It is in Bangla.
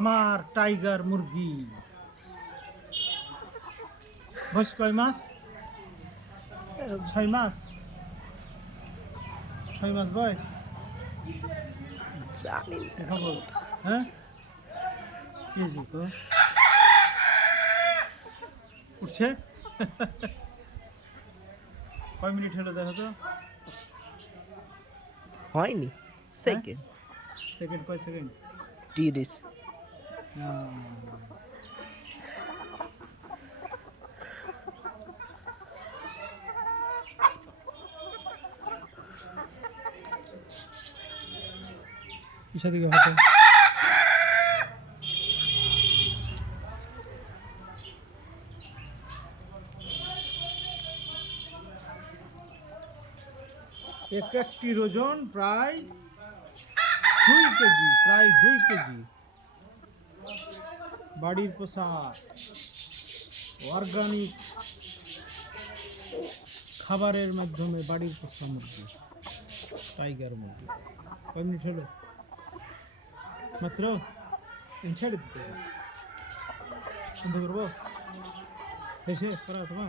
আমার টাইগার মুরগি। বয়স কয় মাস? 6 মাস। 6 মাস বয়স। জানি না। খবর হ্যাঁ কি তো উঠছে। কয় মিনিট হলো দেখো তো। হয়নি সেকেন্ড সেকেন্ড কয় সেকেন্ড? 30। ইসা দিকে হাঁটো। এক একটির ওজন প্রায় 2 কেজি, প্রায় 2 কেজি। বাড়ির পোষা অর্গানিক খাবারের মাধ্যমে বাড়ির পোষা মুরগি, টাইগার মুরগি। কয় মিনিট হলো? মাত্র ছেড়ে দিতে বন্ধ করবো। শেষে করা তোমার